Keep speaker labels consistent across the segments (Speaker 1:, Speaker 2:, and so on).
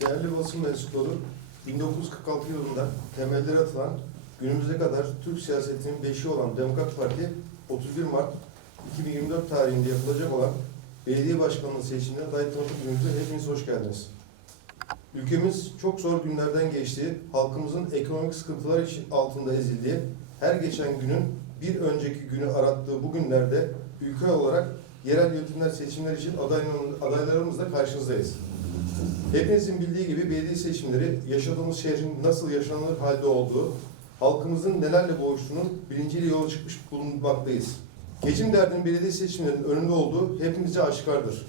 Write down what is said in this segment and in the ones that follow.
Speaker 1: Değerli basın mensupları, 1946 yılında temelleri atılan günümüze kadar Türk siyasetinin beşiği olan Demokrat Parti 31 Mart 2024 tarihinde yapılacak olan belediye başkanlığı seçimine aday tanıtım günümüze hepiniz hoş geldiniz. Ülkemiz çok zor günlerden geçti. Halkımızın ekonomik sıkıntılar altında ezildiği, her geçen günün bir önceki günü arattığı bu günlerde ülke olarak yerel yönetimler seçimler için adaylarımız- adaylarımızla karşınızdayız. Hepinizin bildiği gibi belediye seçimleri yaşadığımız şehrin nasıl yaşanılır halde olduğu, halkımızın nelerle boğuştuğunun bilinciyle yola çıkmış bulunmaktayız. Geçim derdinin belediye seçimlerinin önünde olduğu hepimizce aşikardır.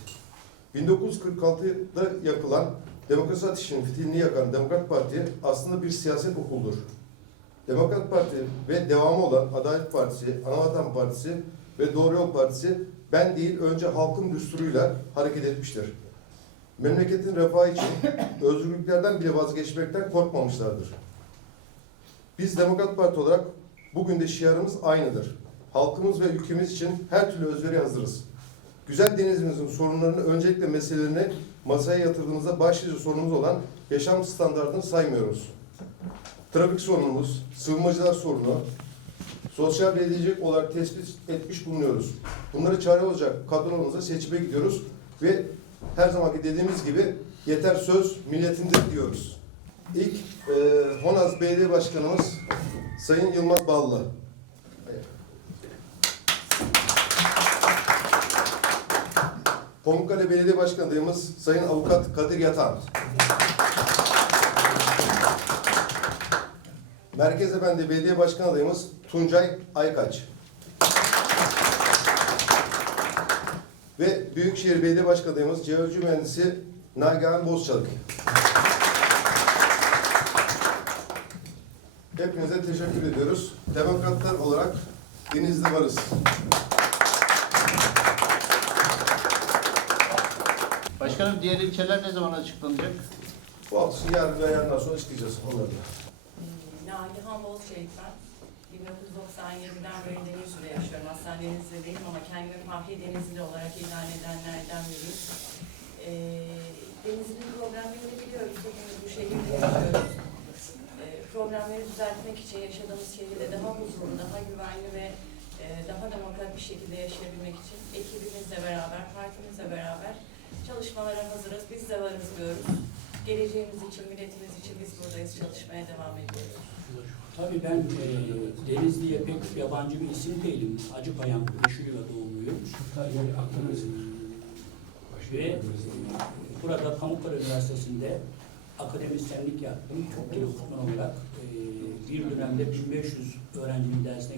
Speaker 1: 1946'da yakılan Demokrasi Ateşi'nin fitilini yakan Demokrat Parti aslında bir siyaset okuldur. Demokrat Parti ve devamı olan Adalet Partisi, Anavatan Partisi ve Doğru Yol Partisi ben değil önce halkın düsturuyla hareket etmiştir. Memleketin refahı için özgürlüklerden bile vazgeçmekten korkmamışlardır. Biz Demokrat Parti olarak bugün de şiarımız aynıdır. Halkımız ve ülkemiz için her türlü özveri hazırız. Güzel denizimizin sorunlarını öncelikle meselelerini masaya yatırdığımızda başlıca sorunumuz olan yaşam standartını saymıyoruz. Trafik sorunumuz, sığınmacılar sorunu, sosyal belediyecilik olarak tespit etmiş bulunuyoruz. Bunları çare olacak kadrolarımıza seçime gidiyoruz ve her zamanki dediğimiz gibi yeter söz milletindir diyoruz. İlk e, Honaz Belediye Başkanımız Sayın Yılmaz Ballı. Pamukkale Belediye Başkanı adayımız Sayın Avukat Kadir Yatan. Merkez Efendi Belediye Başkanı adayımız Tuncay Aykaç. Ve Büyükşehir Belediye Başkanı adayımız Jeoloji Mühendisi Nagihan Bozçalık. Hepinize teşekkür ediyoruz. Demokratlar olarak Denizli varız.
Speaker 2: Başkanım diğer ilçeler ne zaman açıklanacak?
Speaker 1: Bu hafta yarın veya yarından sonra çıkacağız onları da.
Speaker 3: Nagihan Bozçelik ben. 1997'den beri Denizli'de yaşıyorum. Aslen Denizli'deyim ama kendimi Fahri Denizli olarak ilan edenlerden biriyim. Ee, Denizli'nin problemlerini biliyoruz. Hepimiz bu şehirde yaşıyoruz. Ee, problemleri düzeltmek için yaşadığımız şehirde daha huzurlu, daha güvenli ve e, daha demokrat bir şekilde yaşayabilmek için ekibimizle beraber, partimizle beraber çalışmalara hazırız. Biz de varız diyoruz. Geleceğimiz için, milletimiz için biz buradayız, çalışmaya devam ediyoruz.
Speaker 4: Tabii ben e, Denizli'ye pek yabancı bir isim değilim. Acıpayam, Meşhurya doğumluyum. Ve e, burada Pamukkale Üniversitesi'nde akademisyenlik yaptım. Çok dil okutman olarak e, bir dönemde 1500 öğrencinin dersine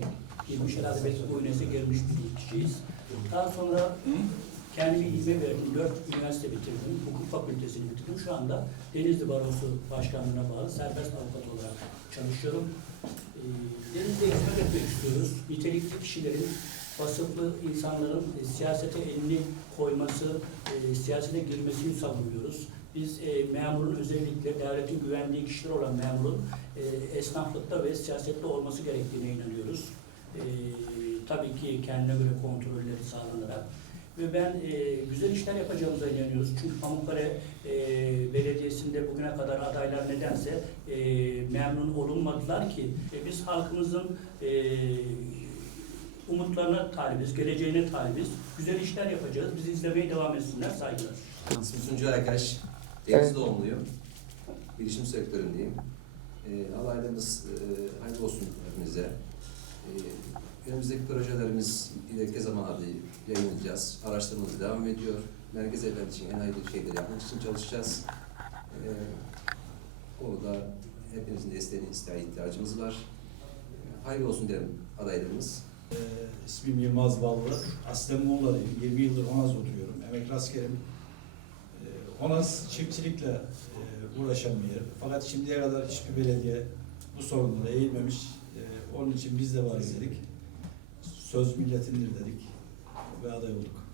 Speaker 4: girmiş, herhalde belki bu üniversite girmiş bir kişiyiz. Daha sonra kendimi ilme verdim. Dört üniversite bitirdim. Hukuk fakültesini bitirdim. Şu anda Denizli Barosu Başkanlığı'na bağlı serbest avukat olarak çalışıyorum. Ee, Denizli'de hizmet etmek istiyoruz. Nitelikli kişilerin, vasıflı insanların e, siyasete elini koyması, e, siyasete girmesini savunuyoruz. Biz e, memurun özellikle devletin güvendiği kişiler olan memurun e, esnaflıkta ve siyasette olması gerektiğine inanıyoruz. E, tabii ki kendine göre kontrolleri sağlanarak ve ben e, güzel işler yapacağımıza inanıyoruz. Çünkü Pamukkale e, Belediyesi'nde bugüne kadar adaylar nedense e, memnun olunmadılar ki e, biz halkımızın e, umutlarına talibiz, geleceğine talibiz. Güzel işler yapacağız. Bizi izlemeye devam etsinler. Saygılar.
Speaker 5: İsmim Tuncay Erkaş, Deniz doğumluyum. Bilişim sektöründeyim. E, alaylarımız e, hayırlı olsun hepimize. E, önümüzdeki projelerimiz ileriki zamanlarda yayınlayacağız. Araştırmamız devam ediyor. Merkez Efendi için en hayırlı şeyleri yapmak için çalışacağız. E, orada hepimizin desteğine isteğe ihtiyacımız var. E, hayırlı olsun derim adaylarımız.
Speaker 6: Ee, ismim Yılmaz Ballı. Aslen Muğla'dayım. 20 yıldır Honaz oturuyorum. Emekli askerim. Ee, Honaz çiftçilikle e, uğraşan bir yer. Fakat şimdiye kadar hiçbir belediye bu sorunlara eğilmemiş. Ee, onun için biz de varız dedik. Söz milletindir dedik ve aday olduk.